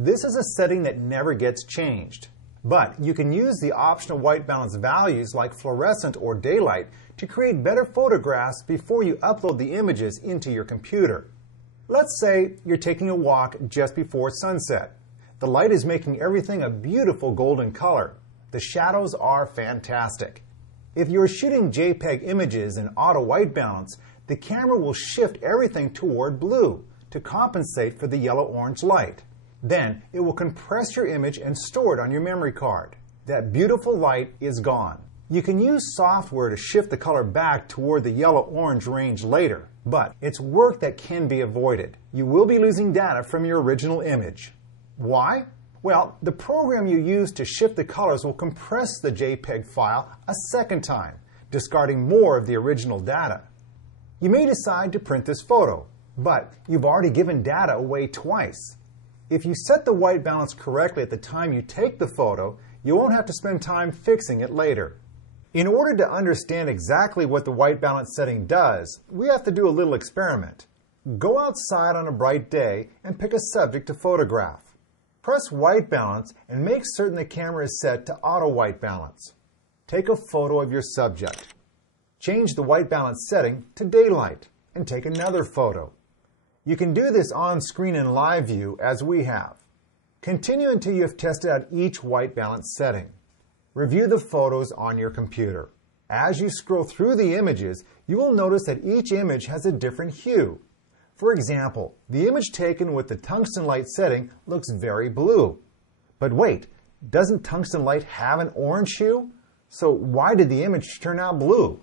This is a setting that never gets changed, but you can use the optional white balance values like fluorescent or daylight to create better photographs before you upload the images into your computer. Let's say you're taking a walk just before sunset. The light is making everything a beautiful golden color. The shadows are fantastic. If you're shooting JPEG images in auto white balance, the camera will shift everything toward blue to compensate for the yellow-orange light. Then it will compress your image and store it on your memory card. That beautiful light is gone. You can use software to shift the color back toward the yellow-orange range later, but it's work that can be avoided. You will be losing data from your original image. Why? Well, the program you use to shift the colors will compress the JPEG file a second time, discarding more of the original data. You may decide to print this photo, but you've already given data away twice. If you set the white balance correctly at the time you take the photo, you won't have to spend time fixing it later. In order to understand exactly what the white balance setting does, we have to do a little experiment. Go outside on a bright day and pick a subject to photograph. Press white balance and make certain the camera is set to auto white balance. Take a photo of your subject. Change the white balance setting to daylight and take another photo. You can do this on screen in live view as we have. Continue until you have tested out each white balance setting. Review the photos on your computer. As you scroll through the images, you will notice that each image has a different hue. For example, the image taken with the tungsten light setting looks very blue. But wait, doesn't tungsten light have an orange hue? So why did the image turn out blue?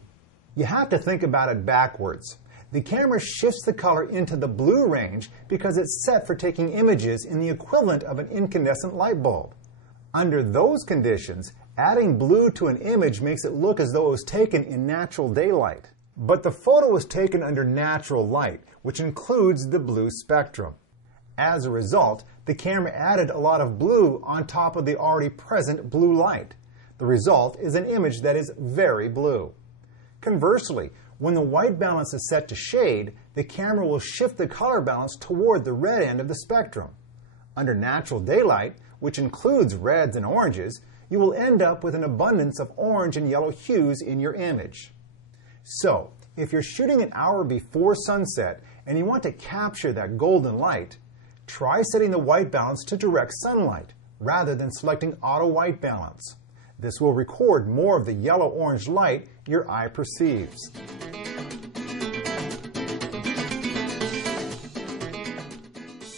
You have to think about it backwards. The camera shifts the color into the blue range because it's set for taking images in the equivalent of an incandescent light bulb. Under those conditions, adding blue to an image makes it look as though it was taken in natural daylight. But the photo was taken under natural light, which includes the blue spectrum. As a result, the camera added a lot of blue on top of the already present blue light. The result is an image that is very blue. Conversely, when the white balance is set to shade, the camera will shift the color balance toward the red end of the spectrum. Under natural daylight, which includes reds and oranges, you will end up with an abundance of orange and yellow hues in your image. So, if you're shooting an hour before sunset and you want to capture that golden light, try setting the white balance to direct sunlight rather than selecting auto white balance. This will record more of the yellow-orange light your eye perceives.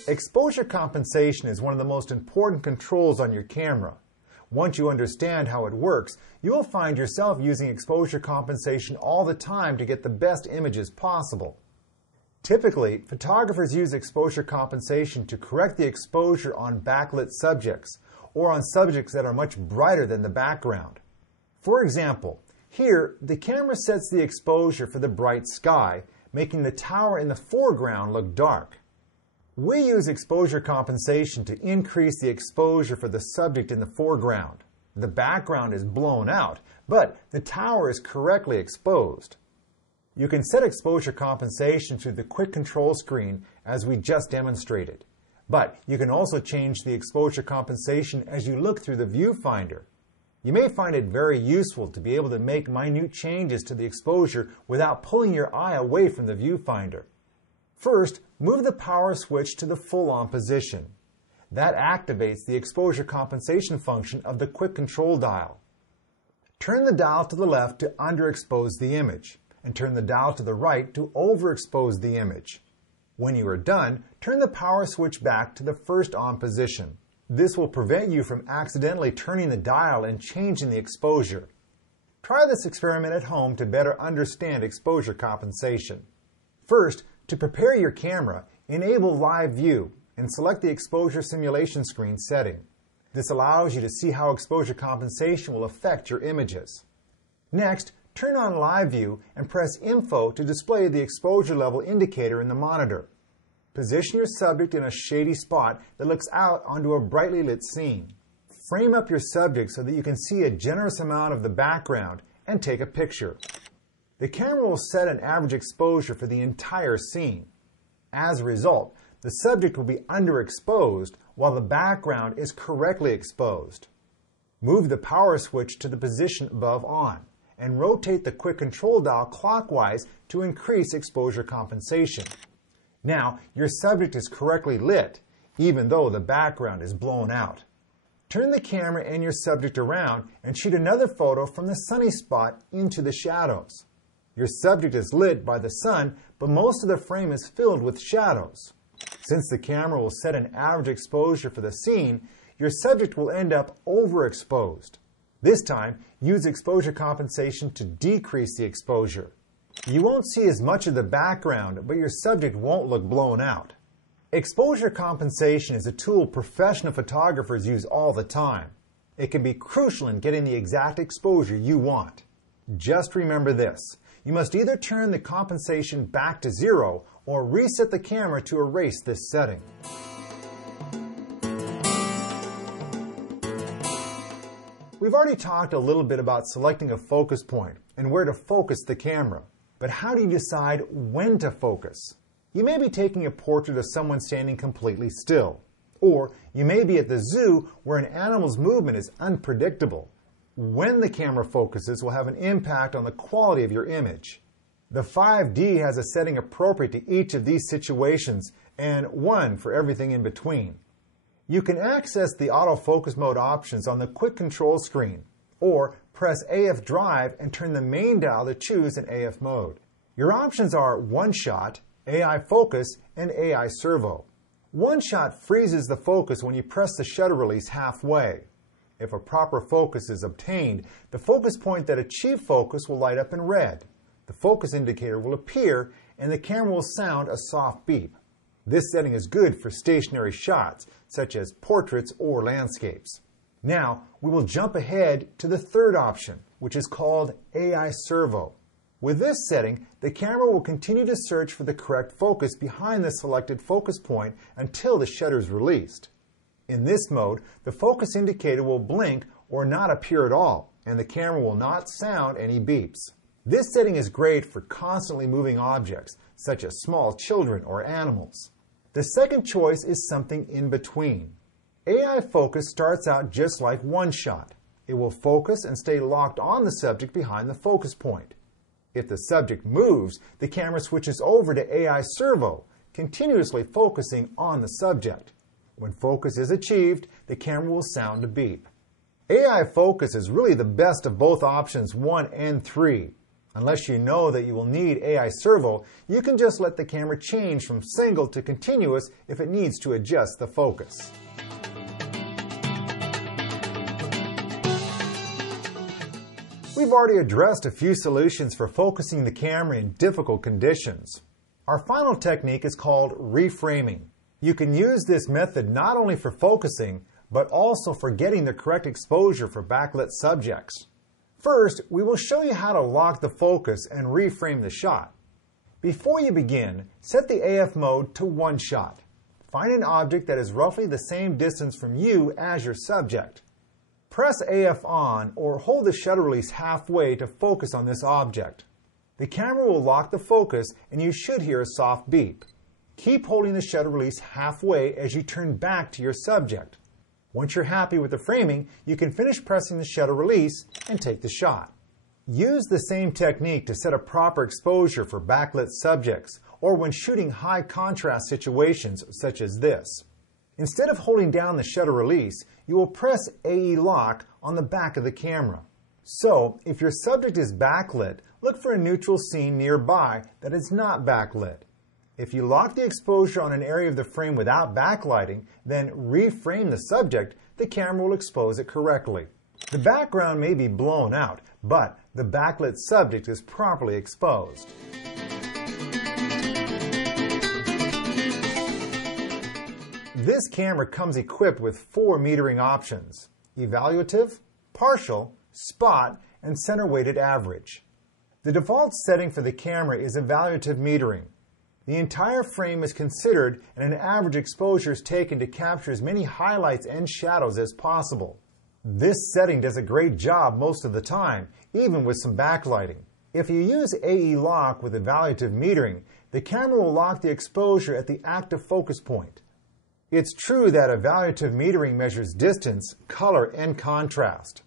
Exposure compensation is one of the most important controls on your camera. Once you understand how it works, you will find yourself using exposure compensation all the time to get the best images possible. Typically, photographers use exposure compensation to correct the exposure on backlit subjects or on subjects that are much brighter than the background. For example, here the camera sets the exposure for the bright sky, making the tower in the foreground look dark. We use exposure compensation to increase the exposure for the subject in the foreground. The background is blown out, but the tower is correctly exposed. You can set exposure compensation through the quick control screen as we just demonstrated. But you can also change the exposure compensation as you look through the viewfinder. You may find it very useful to be able to make minute changes to the exposure without pulling your eye away from the viewfinder. First, move the power switch to the full-on position. That activates the exposure compensation function of the quick control dial. Turn the dial to the left to underexpose the image, and turn the dial to the right to overexpose the image. When you are done, turn the power switch back to the first on position. This will prevent you from accidentally turning the dial and changing the exposure. Try this experiment at home to better understand exposure compensation. First, to prepare your camera, enable Live View and select the exposure simulation screen setting. This allows you to see how exposure compensation will affect your images. Next, turn on Live View and press Info to display the exposure level indicator in the monitor. Position your subject in a shady spot that looks out onto a brightly lit scene. Frame up your subject so that you can see a generous amount of the background and take a picture. The camera will set an average exposure for the entire scene. As a result, the subject will be underexposed while the background is correctly exposed. Move the power switch to the position above on and rotate the quick control dial clockwise to increase exposure compensation. Now, your subject is correctly lit, even though the background is blown out. Turn the camera and your subject around and shoot another photo from the sunny spot into the shadows. Your subject is lit by the sun, but most of the frame is filled with shadows. Since the camera will set an average exposure for the scene, your subject will end up overexposed. This time, use exposure compensation to decrease the exposure. You won't see as much of the background, but your subject won't look blown out. Exposure compensation is a tool professional photographers use all the time. It can be crucial in getting the exact exposure you want. Just remember this: you must either turn the compensation back to 0 or reset the camera to erase this setting. We've already talked a little bit about selecting a focus point and where to focus the camera. But how do you decide when to focus? You may be taking a portrait of someone standing completely still. Or you may be at the zoo where an animal's movement is unpredictable. When the camera focuses will have an impact on the quality of your image. The 5D has a setting appropriate to each of these situations and one for everything in between. You can access the autofocus mode options on the quick control screen, or press AF drive and turn the main dial to choose an AF mode. Your options are one shot, AI focus, and AI servo. One shot freezes the focus when you press the shutter release halfway. If a proper focus is obtained, the focus point that achieved focus will light up in red. The focus indicator will appear and the camera will sound a soft beep. This setting is good for stationary shots, such as portraits or landscapes. Now, we will jump ahead to the third option, which is called AI Servo. With this setting, the camera will continue to search for the correct focus behind the selected focus point until the shutter is released. In this mode, the focus indicator will blink or not appear at all, and the camera will not sound any beeps. This setting is great for constantly moving objects, such as small children or animals. The second choice is something in between. AI focus starts out just like one shot. It will focus and stay locked on the subject behind the focus point. If the subject moves, the camera switches over to AI servo, continuously focusing on the subject. When focus is achieved, the camera will sound a beep. AI focus is really the best of both options 1 and 3. Unless you know that you will need AI servo, you can just let the camera change from single to continuous if it needs to adjust the focus. We've already addressed a few solutions for focusing the camera in difficult conditions. Our final technique is called reframing. You can use this method not only for focusing, but also for getting the correct exposure for backlit subjects. First, we will show you how to lock the focus and reframe the shot. Before you begin, set the AF mode to one shot. Find an object that is roughly the same distance from you as your subject. Press AF on or hold the shutter release halfway to focus on this object. The camera will lock the focus and you should hear a soft beep. Keep holding the shutter release halfway as you turn back to your subject. Once you're happy with the framing, you can finish pressing the shutter release and take the shot. Use the same technique to set a proper exposure for backlit subjects or when shooting high contrast situations such as this. Instead of holding down the shutter release, you will press AE lock on the back of the camera. So, if your subject is backlit, look for a neutral scene nearby that is not backlit. If you lock the exposure on an area of the frame without backlighting, then reframe the subject, the camera will expose it correctly. The background may be blown out, but the backlit subject is properly exposed. This camera comes equipped with 4 metering options: evaluative, partial, spot, and center weighted average. The default setting for the camera is evaluative metering. The entire frame is considered and an average exposure is taken to capture as many highlights and shadows as possible. This setting does a great job most of the time, even with some backlighting. If you use AE lock with evaluative metering, the camera will lock the exposure at the active focus point. It's true that evaluative metering measures distance, color, and contrast.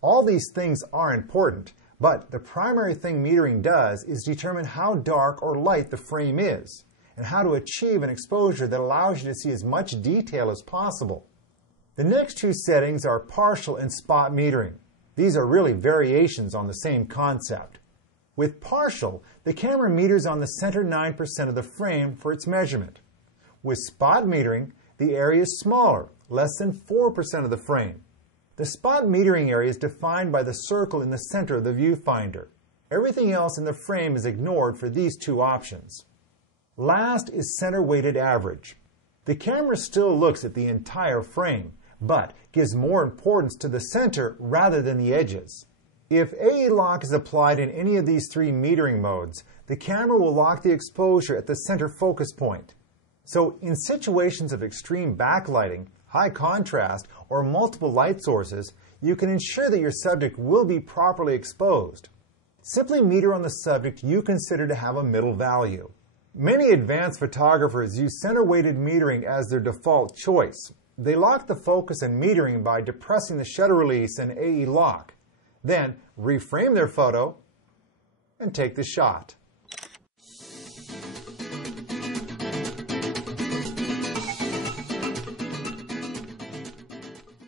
All these things are important, but the primary thing metering does is determine how dark or light the frame is, and how to achieve an exposure that allows you to see as much detail as possible. The next two settings are partial and spot metering. These are really variations on the same concept. With partial, the camera meters on the center 9% of the frame for its measurement. With spot metering, the area is smaller, less than 4% of the frame. The spot metering area is defined by the circle in the center of the viewfinder. Everything else in the frame is ignored for these two options. Last is center weighted average. The camera still looks at the entire frame, but gives more importance to the center rather than the edges. If AE lock is applied in any of these three metering modes, the camera will lock the exposure at the center focus point. So in situations of extreme backlighting, high contrast, or multiple light sources, you can ensure that your subject will be properly exposed. Simply meter on the subject you consider to have a middle value. Many advanced photographers use center-weighted metering as their default choice. They lock the focus and metering by depressing the shutter release and AE lock, then reframe their photo and take the shot.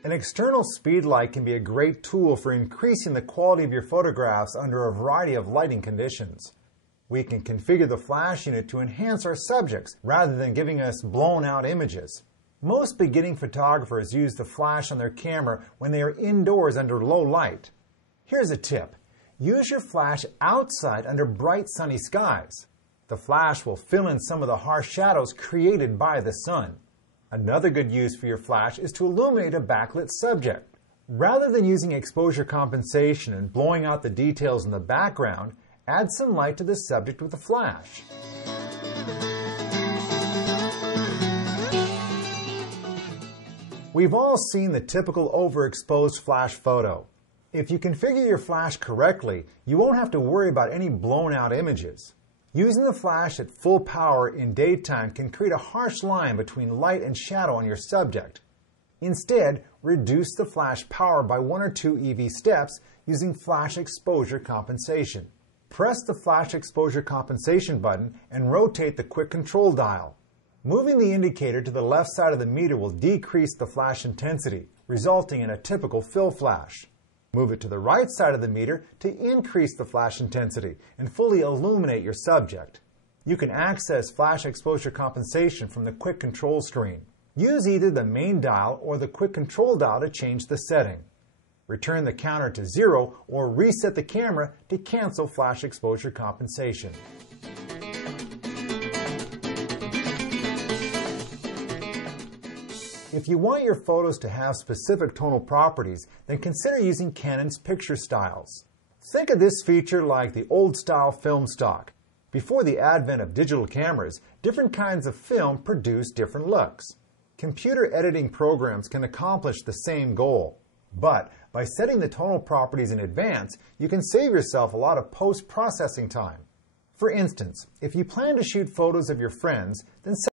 An external speed light can be a great tool for increasing the quality of your photographs under a variety of lighting conditions. We can configure the flash unit to enhance our subjects rather than giving us blown-out images. Most beginning photographers use the flash on their camera when they are indoors under low light. Here's a tip. Use your flash outside under bright sunny skies. The flash will fill in some of the harsh shadows created by the sun. Another good use for your flash is to illuminate a backlit subject. Rather than using exposure compensation and blowing out the details in the background, add some light to the subject with a flash. We've all seen the typical overexposed flash photo. If you configure your flash correctly, you won't have to worry about any blown-out images. Using the flash at full power in daytime can create a harsh line between light and shadow on your subject. Instead, reduce the flash power by 1 or 2 EV steps using flash exposure compensation. Press the flash exposure compensation button and rotate the quick control dial. Moving the indicator to the left side of the meter will decrease the flash intensity, resulting in a typical fill flash. Move it to the right side of the meter to increase the flash intensity and fully illuminate your subject. You can access flash exposure compensation from the quick control screen. Use either the main dial or the quick control dial to change the setting. Return the counter to 0 or reset the camera to cancel flash exposure compensation. If you want your photos to have specific tonal properties, then consider using Canon's picture styles. Think of this feature like the old-style film stock. Before the advent of digital cameras, different kinds of film produced different looks. Computer editing programs can accomplish the same goal. But by setting the tonal properties in advance, you can save yourself a lot of post-processing time. For instance, if you plan to shoot photos of your friends, then set